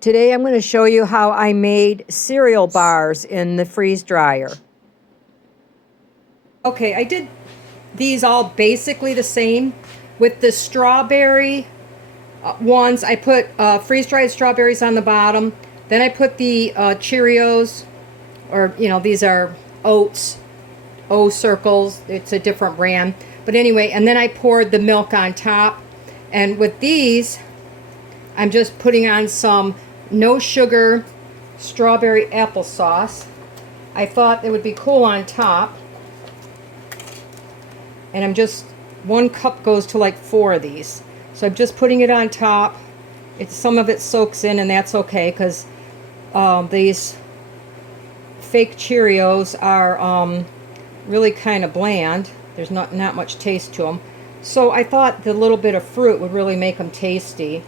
Today I'm going to show you how I made cereal bars in the freeze dryer. Okay, I did these all basically the same. With the strawberry ones, I put freeze-dried strawberries on the bottom. Then I put the Cheerios, or these are oats, O circles. It's a different brand. But anyway, and then I poured the milk on top. And with these, I'm just putting on some no sugar strawberry applesauce. I thought it would be cool on top. And I'm just, 1 cup goes to like 4 of these. So I'm just putting it on top. Some of it soaks in, and that's okay, because these fake Cheerios are really kind of bland. There's not much taste to them. So I thought the little bit of fruit would really make them tasty.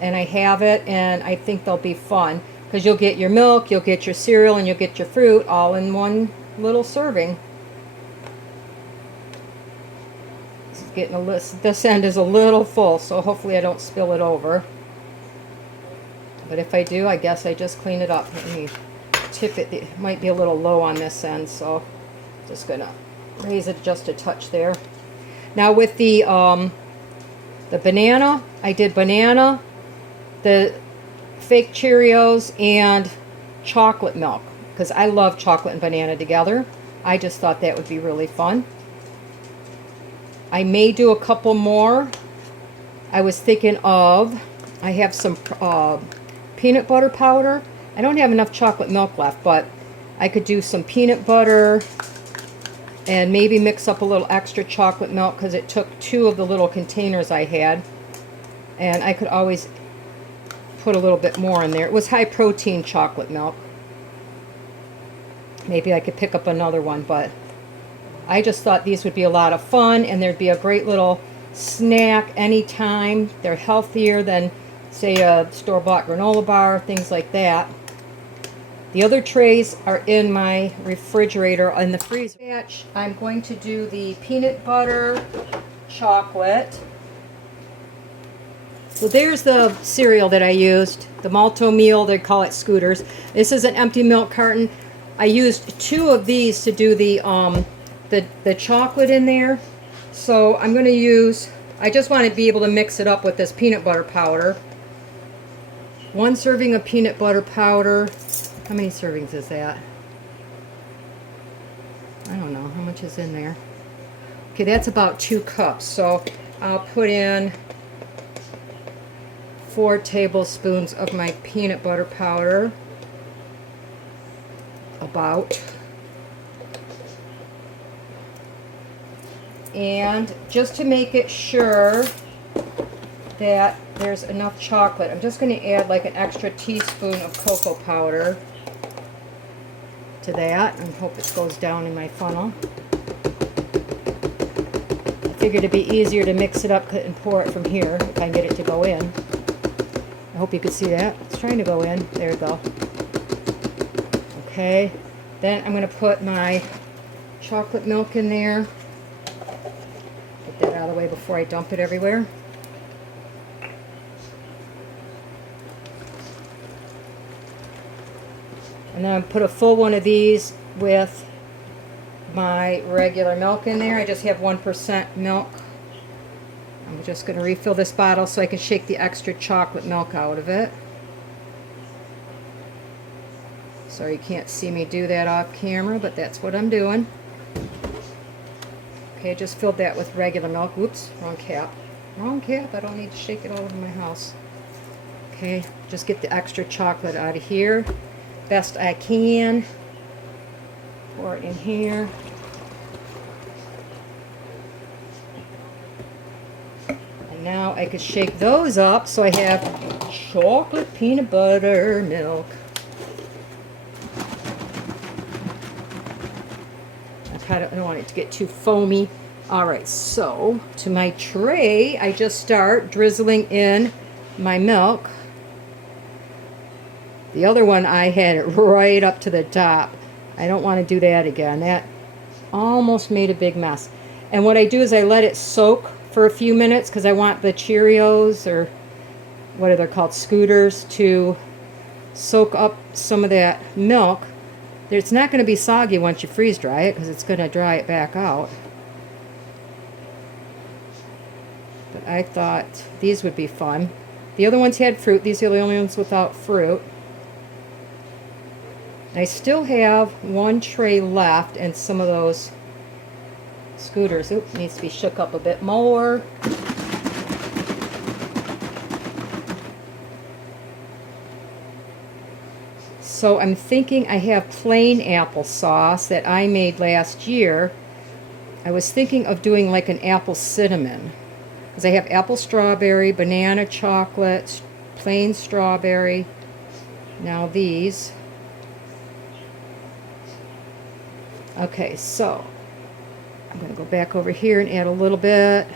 And I have it, and I think they'll be fun, because you'll get your milk, you'll get your cereal, and you'll get your fruit all in one little serving. This is getting this end is a little full, so hopefully I don't spill it over. But if I do, I guess I just clean it up. Let me tip it. It might be a little low on this end, so just gonna raise it just a touch there. Now with the banana, I did banana, the fake Cheerios, and chocolate milk, because I love chocolate and banana together. I just thought that would be really fun. I may do a couple more. I was thinking of, I have some peanut butter powder. I don't have enough chocolate milk left, but I could do some peanut butter and maybe mix up a little extra chocolate milk, because it took 2 of the little containers I had, and I could always put a little bit more in there. It was high protein chocolate milk. Maybe I could pick up another one, but I just thought these would be a lot of fun, and there'd be a great little snack anytime. They're healthier than, say, a store-bought granola bar, things like that. The other trays are in my refrigerator in the freezer. I'm going to do the peanut butter chocolate. So there's the cereal that I used, the Malto Meal, they call it Scooters. This is an empty milk carton. I used 2 of these to do the chocolate in there. So I'm going to use, I just want to be able to mix it up with this peanut butter powder. 1 serving of peanut butter powder. How many servings is that? I don't know. How much is in there? Okay, that's about 2 cups. So I'll put in 4 tablespoons of my peanut butter powder. About. And just to make it sure that there's enough chocolate, I'm just going to add like an extra teaspoon of cocoa powder to that, and hope it goes down in my funnel. I figured it'd be easier to mix it up and pour it from here if I can get it to go in. I hope you could see that. It's trying to go in. There we go. Okay, then I'm going to put my chocolate milk in there. Get that out of the way before I dump it everywhere. And then I put a full one of these with my regular milk in there. I just have 1% milk. I'm just going to refill this bottle so I can shake the extra chocolate milk out of it. Sorry you can't see me do that off camera, but that's what I'm doing. Okay, just filled that with regular milk. Whoops, wrong cap. Wrong cap, I don't need to shake it all over my house. Okay, just get the extra chocolate out of here best I can. Pour it in here. And now I could shake those up so I have chocolate peanut butter milk. I don't want it to get too foamy. Alright, so to my tray, I just start drizzling in my milk. The other one I had it right up to the top. I don't want to do that again. That almost made a big mess. And what I do is I let it soak for a few minutes, because I want the Cheerios or what are they called, scooters, to soak up some of that milk. It's not going to be soggy once you freeze dry it because it's going to dry it back out. But I thought these would be fun. The other ones had fruit. These are the only ones without fruit. I still have one tray left and some of those scooters. Oops, needs to be shook up a bit more. So I'm thinking I have plain applesauce that I made last year. I was thinking of doing like an apple cinnamon, because I have apple strawberry, banana chocolate, plain strawberry. Now these. Okay, so I'm going to go back over here and add a little bits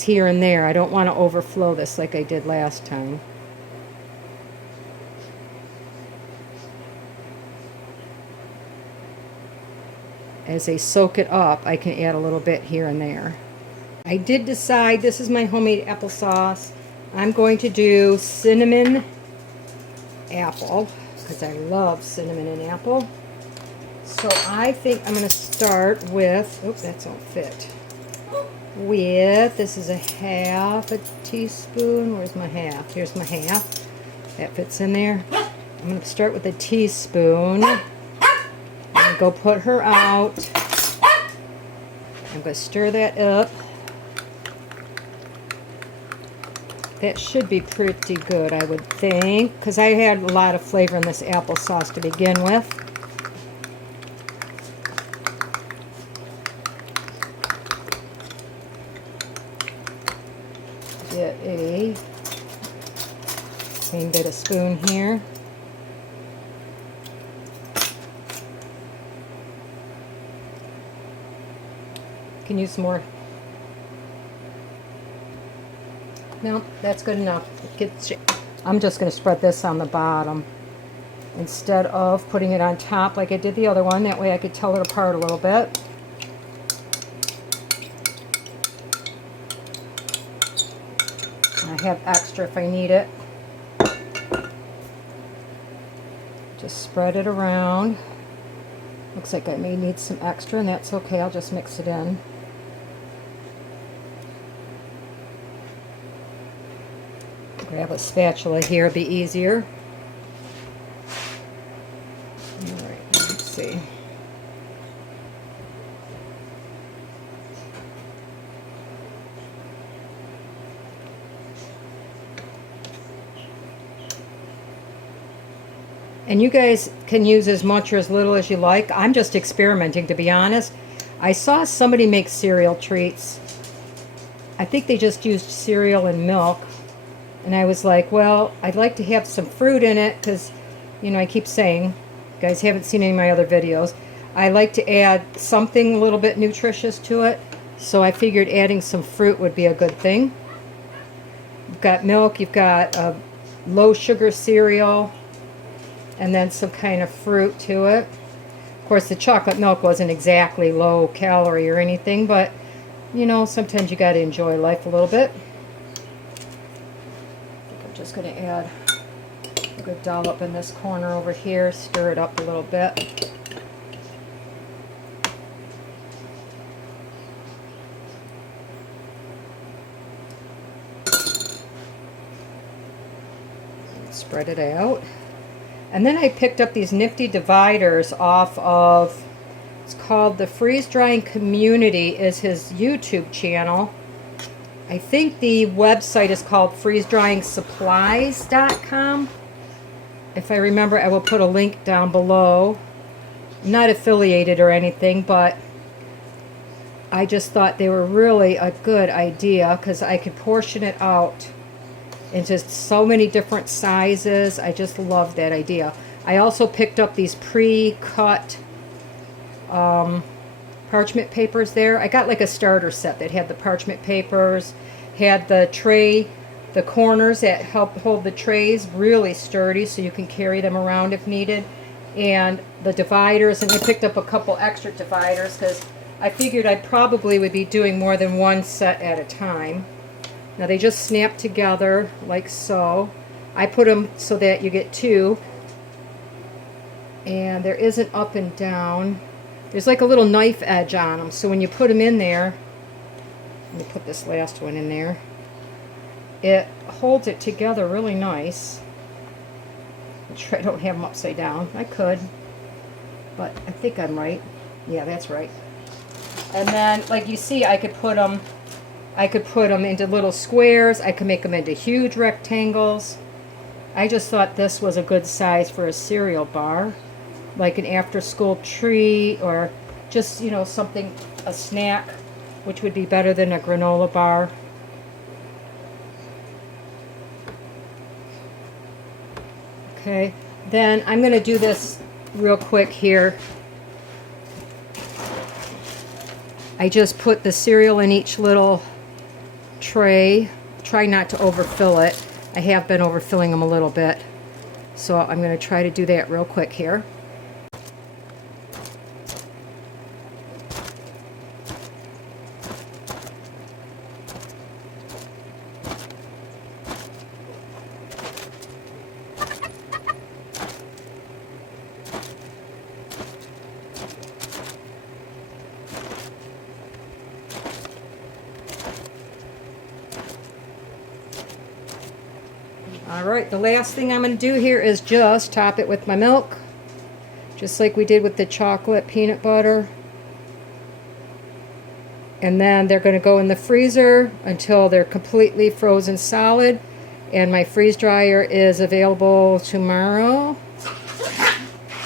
here and there. I don't want to overflow this like I did last time. As they soak it up, I can add a little bit here and there. I did decide, this is my homemade applesauce. I'm going to do cinnamon apple, because I love cinnamon and apple. So I think I'm going to start with, oops, that don't fit. With, this is a half a teaspoon. Where's my half? Here's my half. That fits in there. I'm going to start with a teaspoon. I'm going to go put her out. I'm going to stir that up. That should be pretty good, I would think, because I had a lot of flavor in this applesauce to begin with. Get a same bit of spoon here. Can use some more. No, that's good enough. I'm just going to spread this on the bottom instead of putting it on top like I did the other one. That way I could tell it apart a little bit. I have extra if I need it. Just spread it around. Looks like I may need some extra, and that's okay. I'll just mix it in. Grab a spatula here, it'll be easier. Alright, let's see. And you guys can use as much or as little as you like. I'm just experimenting, to be honest. I saw somebody make cereal treats. I think they just used cereal and milk. And I was like, well, I'd like to have some fruit in it because, you know, I keep saying, you guys haven't seen any of my other videos, I like to add something a little bit nutritious to it. So I figured adding some fruit would be a good thing. You've got milk, you've got a low sugar cereal, and then some kind of fruit to it. Of course, the chocolate milk wasn't exactly low calorie or anything, but, you know, sometimes you got to enjoy life a little bit. Just going to add a good dollop in this corner over here, stir it up a little bit. Spread it out. And then I picked up these nifty dividers off of, it's called the Freeze Drying Community, is his YouTube channel. I think the website is called freezedryingsupplies.com. If I remember, I will put a link down below. I'm not affiliated or anything, but I just thought they were really a good idea because I could portion it out into so many different sizes. I just love that idea. I also picked up these pre-cut parchment papers there. I got like a starter set that had the parchment papers, had the tray, the corners that help hold the trays really sturdy so you can carry them around if needed, and the dividers. And I picked up a couple extra dividers because I figured I probably would be doing more than one set at a time. Now they just snap together like so. I put them so that you get two. And there isn't up and down. There's like a little knife edge on them. So when you put them in there, let me put this last one in there, it holds it together really nice. I don't have them upside down. I could, but I think I'm right. Yeah, that's right. And then, like you see, I could put them into little squares. I could make them into huge rectangles. I just thought this was a good size for a cereal bar, like an after-school treat, or just, you know, something, a snack, which would be better than a granola bar. Okay, then I'm going to do this real quick here. I just put the cereal in each little tray. Try not to overfill it. I have been overfilling them a little bit, so I'm going to try to do that real quick here. Alright, the last thing I'm going to do here is just top it with my milk, just like we did with the chocolate peanut butter. And then they're going to go in the freezer until they're completely frozen solid. And my freeze dryer is available tomorrow.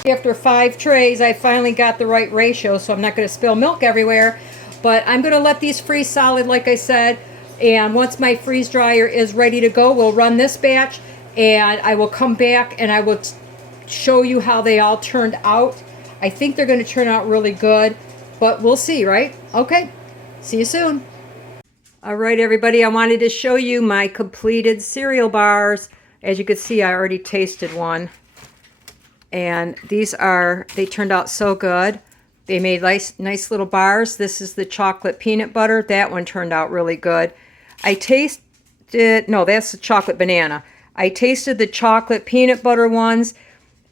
After 5 trays, I finally got the right ratio, so I'm not going to spill milk everywhere. But I'm going to let these freeze solid, like I said. And once my freeze dryer is ready to go, we'll run this batch, and I will come back and I will show you how they all turned out. I think they're going to turn out really good, but we'll see, right? Okay, see you soon. All right, everybody, I wanted to show you my completed cereal bars. As you can see, I already tasted one, and they turned out so good. They made nice little bars. This is the chocolate peanut butter. That one turned out really good. No, that's the chocolate banana. I tasted the chocolate peanut butter ones.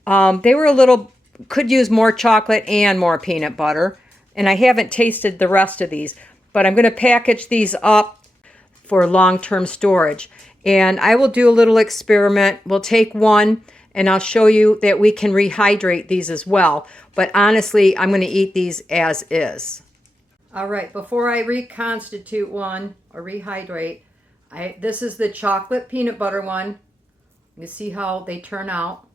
They were could use more chocolate and more peanut butter. And I haven't tasted the rest of these. But I'm going to package these up for long-term storage. And I will do a little experiment. We'll take one, and I'll show you that we can rehydrate these as well. But honestly, I'm going to eat these as is. All right, before I reconstitute one or rehydrate, this is the chocolate peanut butter one. You see how they turn out.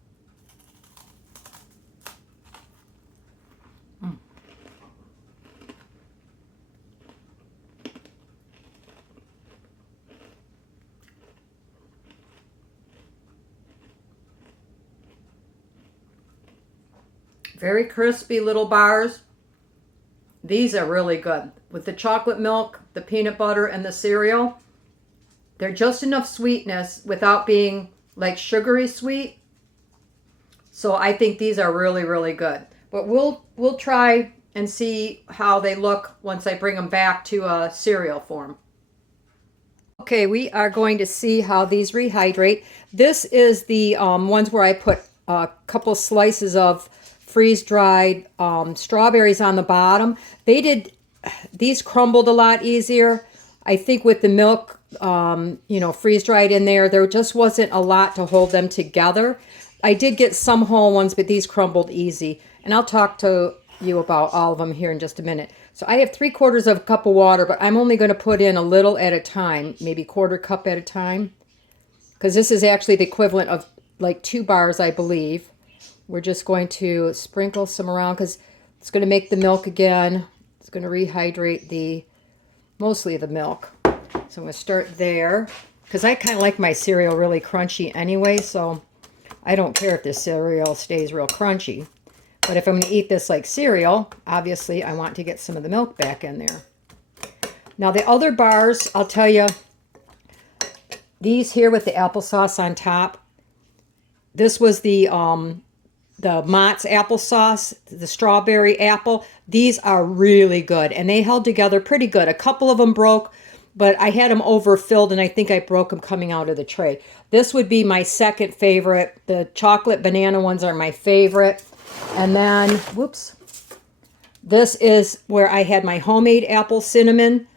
Very crispy little bars. These are really good. With the chocolate milk, the peanut butter, and the cereal, they're just enough sweetness without being like sugary sweet. So I think these are really, really good. But we'll try and see how they look once I bring them back to a cereal form. Okay, we are going to see how these rehydrate. This is the ones where I put a couple slices of freeze-dried strawberries on the bottom. These crumbled a lot easier. I think with the milk, freeze-dried in there just wasn't a lot to hold them together. I did get some whole ones, but these crumbled easy. And I'll talk to you about all of them here in just a minute. So I have 3/4 of a cup of water, but I'm only going to put in a little at a time, maybe 1/4 cup at a time. Because this is actually the equivalent of like 2 bars, I believe. We're just going to sprinkle some around because it's going to make the milk again. It's going to rehydrate mostly the milk. So I'm going to start there because I kind of like my cereal really crunchy anyway, so I don't care if the cereal stays real crunchy. But if I'm going to eat this like cereal, obviously I want to get some of the milk back in there. Now the other bars, I'll tell you, these here with the applesauce on top, this was the Mott's applesauce, the strawberry apple. These are really good, and they held together pretty good. A couple of them broke, but I had them overfilled, and I think I broke them coming out of the tray. This would be my second favorite. The chocolate banana ones are my favorite. And then, whoops, this is where I had my homemade apple cinnamon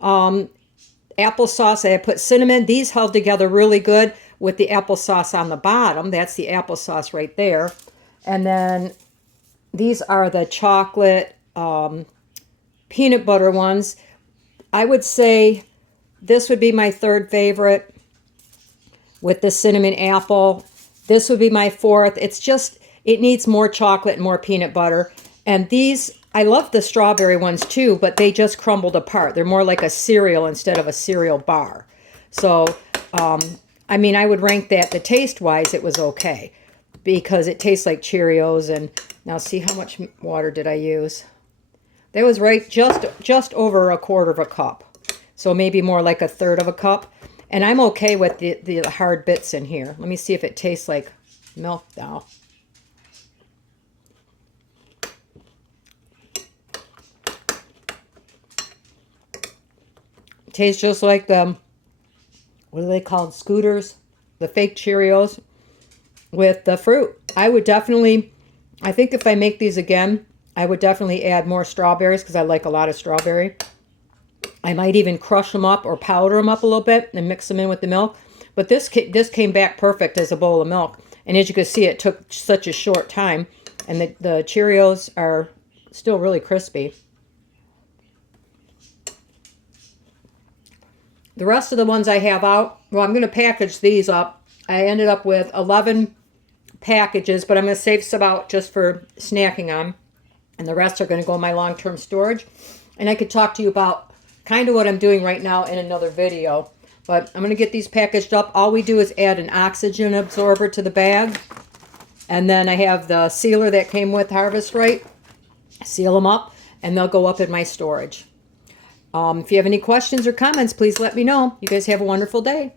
applesauce. I put cinnamon. These held together really good with the applesauce on the bottom. That's the applesauce right there. And then these are the chocolate peanut butter ones. I would say this would be my third favorite with the cinnamon apple. This would be my fourth. It's just, it needs more chocolate and more peanut butter. And these, I love the strawberry ones too, but they just crumbled apart. They're more like a cereal instead of a cereal bar. So, I mean, I would rank that, the taste-wise, it was okay, because it tastes like Cheerios. And now see, how much water did I use? That was right, just over a quarter of a cup. So maybe more like a third of a cup. And I'm okay with the hard bits in here. Let me see if it tastes like milk now. It tastes just like the, what are they called, Scooters? The fake Cheerios with the fruit. I would definitely, I think if I make these again, I would definitely add more strawberries because I like a lot of strawberry. I might even crush them up or powder them up a little bit and mix them in with the milk. But this came back perfect as a bowl of milk. And as you can see, it took such a short time. And the Cheerios are still really crispy. The rest of the ones I have out, well, I'm going to package these up. I ended up with 11 packages, but I'm going to save some out just for snacking on. And the rest are going to go in my long-term storage. And I could talk to you about kind of what I'm doing right now in another video. But I'm going to get these packaged up. All we do is add an oxygen absorber to the bag. And then I have the sealer that came with Harvest Right. Seal them up, and they'll go up in my storage. If you have any questions or comments, please let me know. You guys have a wonderful day.